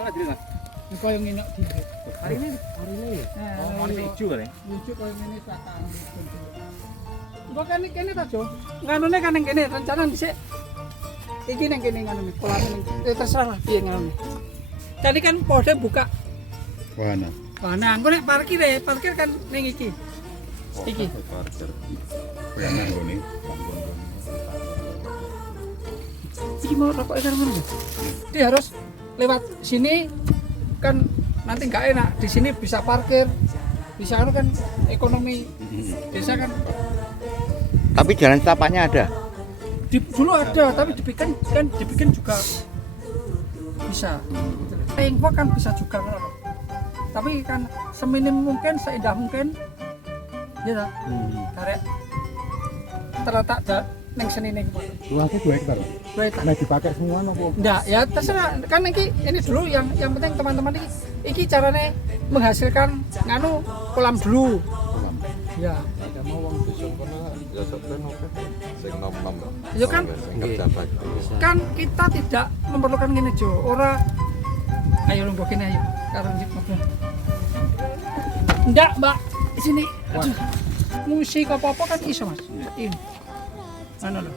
mana diri mas? Kau yang ini di Hari ini. Oh, mau hijau kan? lucu kau yang ini sakaan. Kau kan ini tak jo? Nganune kan yang kene rencana sih. Iki nang kene nganune, kolam ning. Terserah lah piye nganune. Tadi kan pode buka. Wahana. Wah, nah engko nek parkir kan ning iki. Iki. Parkir. Wahana ngene. Iki mau rokok kan ngono. Dia harus lewat sini kan nanti nggak enak. Di sini bisa parkir. Bisa kan ekonomi desa kan. Tapi jalan setapaknya ada. Dulu ada tapi dibikin juga bisa. Info kan bisa juga kan. Tapi kan seminim mungkin, seindah mungkin. Ya tak? Karek terletak neng seni neng. Luasnya 2 hektar. 2 hektar. Nah dipakai semua apa? Enggak, ya terserah. Kan ini dulu yang penting teman-teman iki caranya menghasilkan nganu kolam dulu. Ya. Ada mau wong dusun kono ya sampeyan oke. Sing nom-nom. Ya kan Kerja bakti. kan kita tidak memerlukan ngene Jo. Ora ayo lungguh kene ayo. Karo njip mobil. Enggak, Mbak. Di sini. Aduh. Musik apa-apa kan iso, Mas. Ini. Mana lho?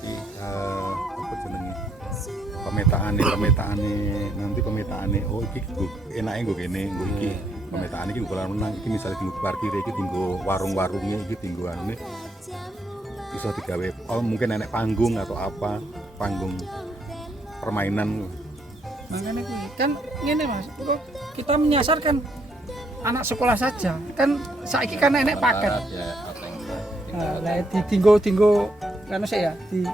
Jadi apa jenenge? Pemetaane nanti oh iki enake nggo kene, nggo iki. Pemetaan iki kolam renang iki misalnya tinggo parkir iki tinggo warung-warungnya iki tinggo anune bisa digawe mungkin enek panggung atau apa, panggung permainan. Makanya kan ngene Mas, kok kita menyasarkan anak sekolah saja. Kan saiki kan enek paket. Ya, pateng. Lah di tinggo kan saya di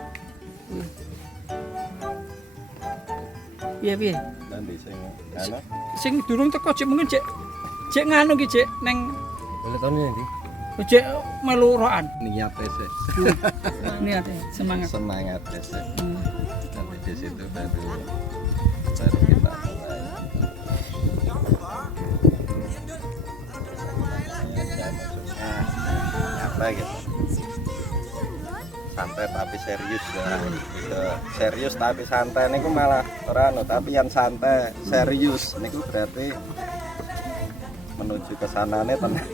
piye Nanti sing ana sing durung teko cek mungkin cek nganu ki cek neng boleh tahun ini cek melu roan niat sih. niat semangat. Semangat sih. Nanti di situ baru kita mulai. Apa gitu? Santai tapi serius ya gitu. Serius tapi santai niku malah ora tapi yang santai serius niku berarti menuju ke sanane tenan.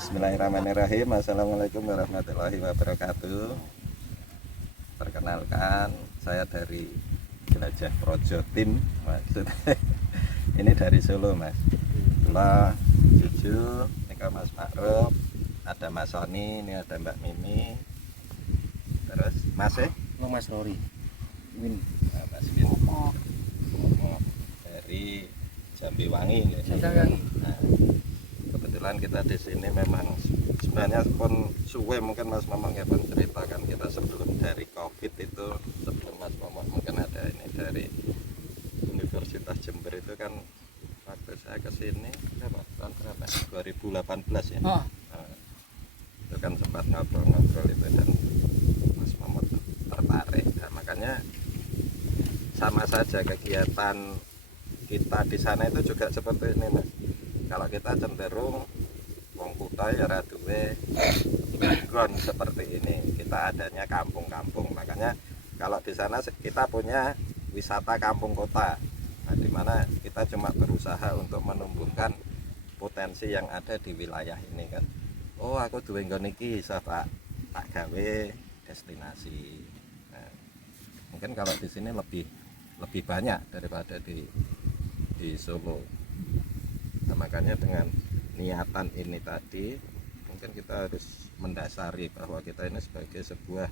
Bismillahirrahmanirrahim. Assalamualaikum warahmatullahi wabarakatuh. Perkenalkan, saya dari Jelajah Projo Tim, maksudnya ini dari Solo Mas. Itulah Juju, ini Mas Ma'ruf, ada Mas Sony, ini ada Mbak Mimi, terus Mas Mas Rory. Win. Nah, Mas Win dari Jambiwangi. Nah, kebetulan kita di sini memang sebenarnya pun suwe mungkin Mas Momong ya menceritakan kita sebelum dari COVID itu, sebelum Mas Momong mungkin ada ini dari Universitas Jember itu kan waktu saya ke sini tahun berapa? 2018 ya. Oh. Nah, itu kan sempat ngobrol-ngobrol itu dan Mas Momong tertarik. Nah, makanya sama saja kegiatan kita di sana itu juga seperti ini Mas. Kalau kita cenderung wong kota ya ra duwe background seperti ini. Kita adanya kampung-kampung. Makanya kalau di sana kita punya wisata kampung kota. Nah, di mana kita cuma berusaha untuk menumbuhkan potensi yang ada di wilayah ini kan. Oh, aku duwe nggon iki iso tak gawe destinasi. Nah, mungkin kalau di sini lebih banyak daripada di Solo. Nah, makanya dengan niatan ini tadi mungkin kita harus mendasari bahwa kita ini sebagai sebuah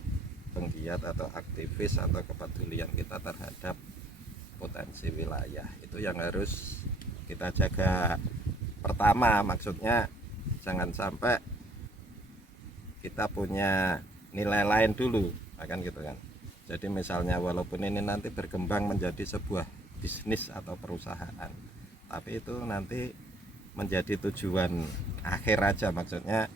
penggiat atau aktivis atau kepedulian kita terhadap potensi wilayah itu yang harus kita jaga. Pertama maksudnya jangan sampai kita punya nilai lain dulu, kan gitu kan. Jadi misalnya walaupun ini nanti berkembang menjadi sebuah bisnis atau perusahaan, tapi itu nanti menjadi tujuan akhir aja, maksudnya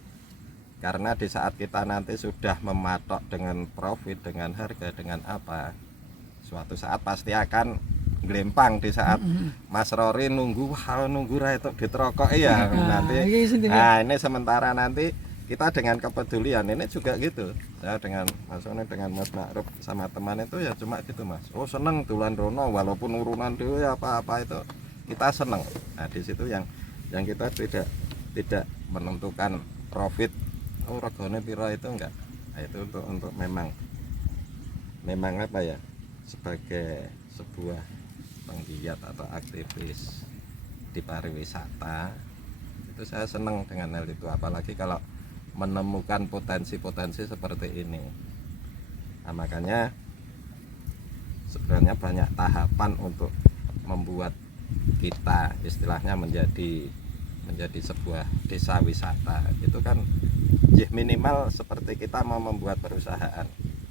karena di saat kita nanti sudah mematok dengan profit, dengan harga, dengan apa, suatu saat pasti akan glempang di saat Mas Rory nunggu ra itu diterokok ya nanti. Nah, ini sementara nanti kita dengan kepedulian ini juga gitu. Saya dengan maksudnya dengan Mas Ma'ruf sama teman itu ya cuma gitu Mas. Oh seneng dolan rono walaupun urunan dhewe apa-apa itu kita seneng. Nah di situ yang kita tidak menentukan profit. Oh regane pira itu enggak. Nah, itu untuk memang apa ya, sebagai sebuah penggiat atau aktivis di pariwisata itu saya senang dengan hal itu, apalagi kalau menemukan potensi-potensi seperti ini. Nah, makanya sebenarnya banyak tahapan untuk membuat kita istilahnya menjadi sebuah desa wisata. Itu kan minimal seperti kita mau membuat perusahaan.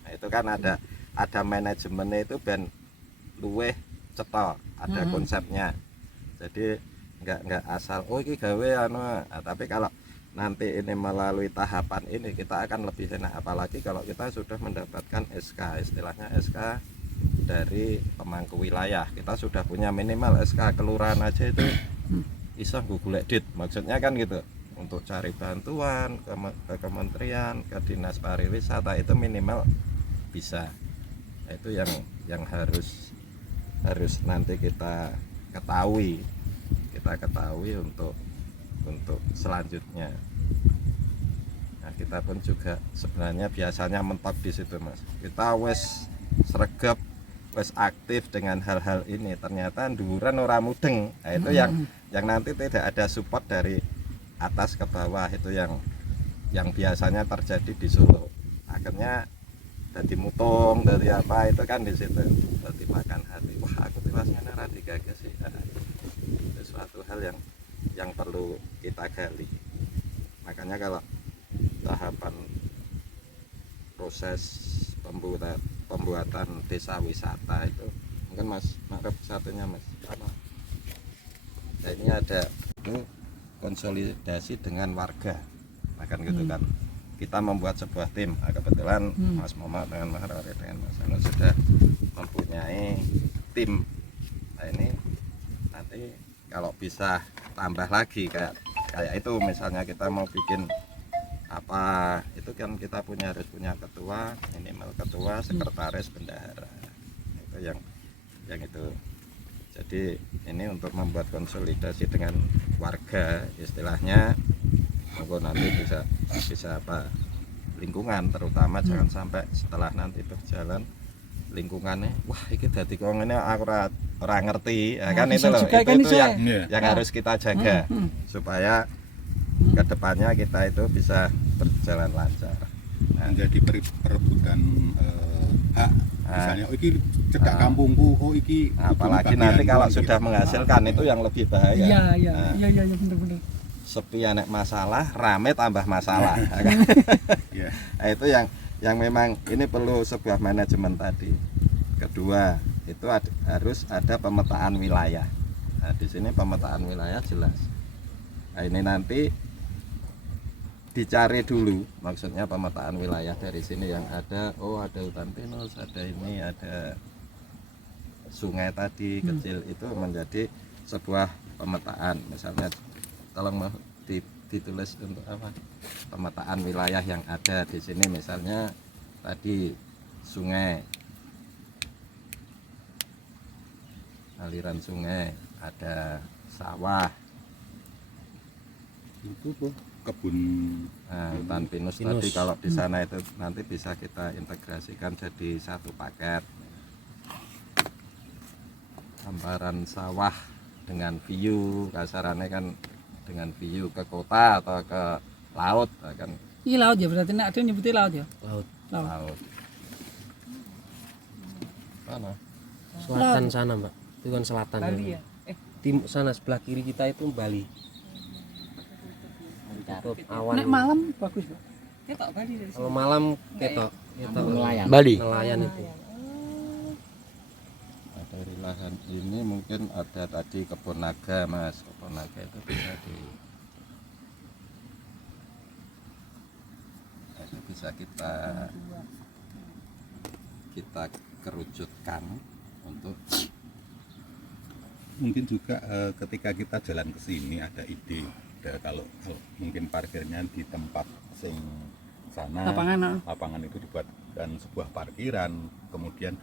Nah, itu kan ada manajemennya itu ben luweh cetok, ada konsepnya. Jadi enggak asal oh ini gawe anu. Nah, tapi kalau nanti ini melalui tahapan ini kita akan lebih enak, apalagi kalau kita sudah mendapatkan SK, istilahnya SK dari pemangku wilayah. Kita sudah punya minimal SK kelurahan aja itu bisa golek dit, maksudnya kan gitu, untuk cari bantuan ke kementerian, ke dinas pariwisata itu minimal bisa. Nah, itu yang harus nanti kita ketahui untuk selanjutnya. Nah, kita pun juga sebenarnya biasanya mentok di situ Mas. Kita wes sregep, wes aktif dengan hal-hal ini, ternyata nduran ora mudeng. Nah, itu yang nanti tidak ada support dari atas ke bawah, itu yang biasanya terjadi di Solo. Akhirnya dari mutung, dari apa itu kan di situ, dari makan hati. Wah, aku tiwas ngene ra digagas sih. Itu suatu hal yang perlu kita gali. Makanya kalau tahapan proses pembuatan desa wisata itu mungkin Mas Ma'ruf satunya Mas apa? Nah, ini ada itu konsolidasi dengan warga, makan gitu kan. Kita membuat sebuah tim. Nah, kebetulan Mas Muhammad dengan Mas Rari dengan Mas Anu sudah mempunyai tim. Nah, ini nanti kalau bisa tambah lagi kayak itu, misalnya kita mau bikin apa itu kan kita harus punya ketua, minimal ketua, sekretaris, bendahara. Itu yang itu. Jadi ini untuk membuat konsolidasi dengan warga istilahnya, nanti bisa apa, lingkungan terutama jangan sampai setelah nanti berjalan lingkungannya wah iki dadi kok ngene aku ora ngerti ya, kan itu loh, itu yang harus kita jaga supaya kedepannya kita itu bisa berjalan lancar. Nah, menjadi perebutan hak, misalnya oh iki cedak kampungku, oh iki apalagi nanti kalau sudah menghasilkan itu yang lebih bahaya. Iya bener-bener. Sepi anak masalah, rame tambah masalah. Nah, itu yang memang ini perlu sebuah manajemen tadi. Kedua, itu harus ada pemetaan wilayah. Nah, di sini pemetaan wilayah jelas. Nah, ini nanti dicari dulu, maksudnya pemetaan wilayah dari sini yang ada, oh ada hutan pinus, ada ini, ada sungai tadi kecil, itu menjadi sebuah pemetaan. Misalnya tolong ditulis untuk apa, pemetaan wilayah yang ada di sini, misalnya tadi sungai, aliran sungai, ada sawah, itu tuh kebun, hutan pinus tadi. Kalau di sana itu nanti bisa kita integrasikan jadi satu paket, hamparan sawah dengan view, kasarannya kan dengan view ke kota atau ke laut kan. Ini laut ya, berarti nak ada nyebutnya laut ya? Laut. Mana? Selatan sana Mbak, itu kan selatan Bali ya? Timur sana sebelah kiri kita itu Bali. Tutup awan. Nek malam bagus Pak. Ketok Bali dari sini. Kalau malam ketok nelayan. Bali. Nelayan itu. Dari lahan ini mungkin ada tadi kebun naga Mas, kebun naga itu bisa kita kerucutkan untuk mungkin juga ketika kita jalan ke sini ada ide, kalau mungkin parkirnya di tempat sing sana, lapangan itu dibuatkan sebuah parkiran, kemudian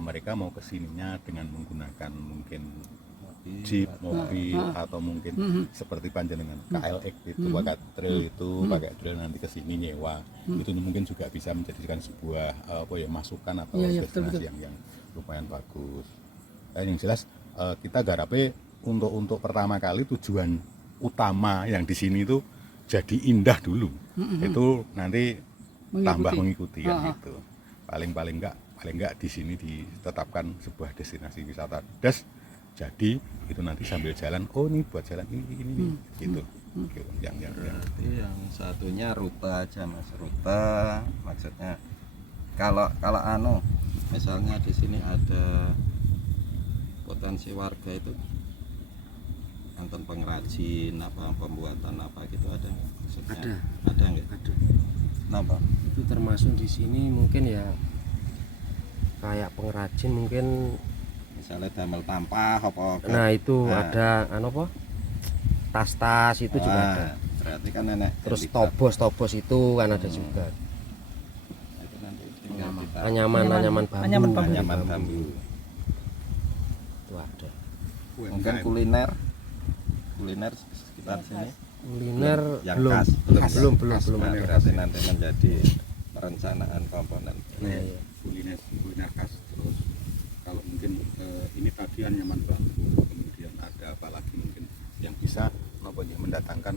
mereka mau kesininya dengan menggunakan mungkin jeep, mobil, atau mungkin seperti panjenengan KLX itu pakai trail nanti kesini nyewa, itu mungkin juga bisa menjadikan sebuah masukan atau destinasi yang lumayan bagus. Yang jelas kita garape untuk pertama kali tujuan utama yang di sini itu jadi indah dulu, itu nanti tambah mengikuti kan gitu. Paling enggak di sini ditetapkan sebuah destinasi wisata das. Jadi itu nanti sambil jalan, oh ini buat jalan ini gitu. Yang satunya rute aja Mas, rute maksudnya kalau misalnya di sini ada potensi warga itu nonton pengrajin apa pembuatan apa gitu ada nggak? Maksudnya ada nggak? Ada. Kenapa? Itu termasuk di sini mungkin ya kayak pengrajin mungkin, Misalnya damel tampah apa? nah itu ada apa? Tas-tas itu juga ada. Berarti kan nenek. Terus tobos itu kan ada juga. Itu nanti tinggal kita Anyaman bambu. Itu ada. Mungkin kuliner sekitar sini. Kuliner Yang belum. khas, Belum. Nah, berarti nanti menjadi perencanaan komponen. Iya. kuliner khas. Terus kalau mungkin ini tadi anyaman bambu, kemudian ada apa lagi mungkin yang bisa mendatangkan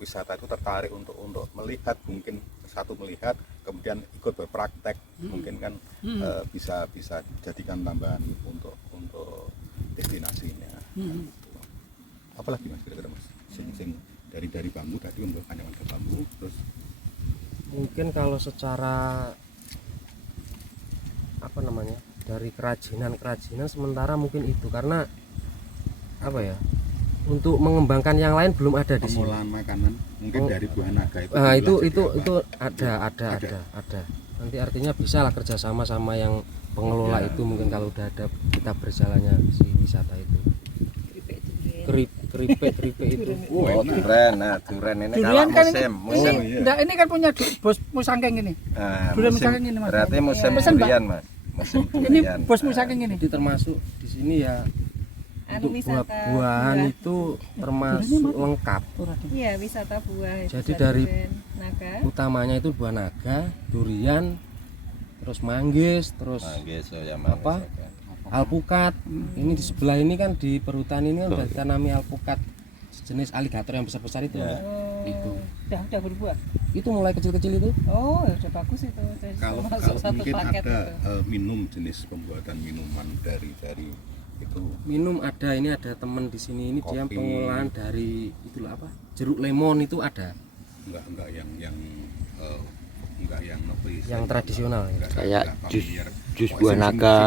wisata itu tertarik untuk melihat, mungkin satu melihat kemudian ikut berpraktek, mungkin kan bisa jadikan tambahan untuk destinasinya. Apalagi Mas kira-kira Mas sing dari bambu tadi membuat anyaman bambu, terus Mungkin kalau secara apa namanya, dari kerajinan sementara mungkin itu, karena apa ya, untuk mengembangkan yang lain belum ada di sini. pengolahan makanan mungkin dari buah naga itu. Nah, itu apa? ada. Nanti artinya bisa lah kerjasama sama yang pengelola itu, mungkin kalau udah ada kita berjalannya si wisata itu. Keripik itu. Oh, durian. Nah, durian ini Durian kalau kan musim. Enggak, ini kan punya bos Musangking ini. Nah, Durian musim, Musangking ini, Mas. berarti musim Pesan, Pak. durian, Mas. Musim Ini durian. bos Musangking ini. Jadi termasuk di sini ya untuk wisata buah-buahan buah. itu termasuk lengkap. Iya, wisata buah. Jadi bisa dari durian, naga. Utamanya itu buah naga, durian, terus manggis, terus Manggis, ya, apa? Alpukat. Ini di sebelah ini kan di perhutani ini kan udah ditanami alpukat sejenis aligator yang besar-besar itu. Ya. Itu. Udah berbuah. Itu mulai kecil-kecil itu. Oh, ya udah bagus itu. Udah Kalau masuk satu mungkin paket ada itu. minum jenis pembuatan minuman dari itu Minum ada, ini ada temen di sini, ini dia Kopi. pengolahan dari itulah apa? Jeruk lemon itu ada. enggak yang Yang tradisional. Kayak jus buah naga.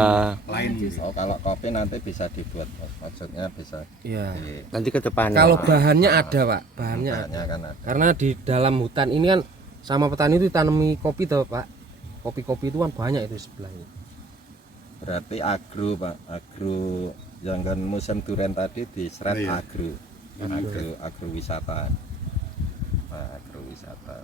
lain gitu. Oh, kalau kopi nanti bisa dibuat, maksudnya bisa Iya. Nanti ke depan. Kalau bahannya ada, Pak. Bahannya ada. bahannya kan ada. Karena di dalam hutan ini kan sama petani itu ditanami kopi toh, Pak. Kopi-kopi itu kan banyak itu sebelahnya. Berarti agro, Pak. Agro yang kan musim durian tadi diseret Iya. agro wisata. Nah, agro wisata.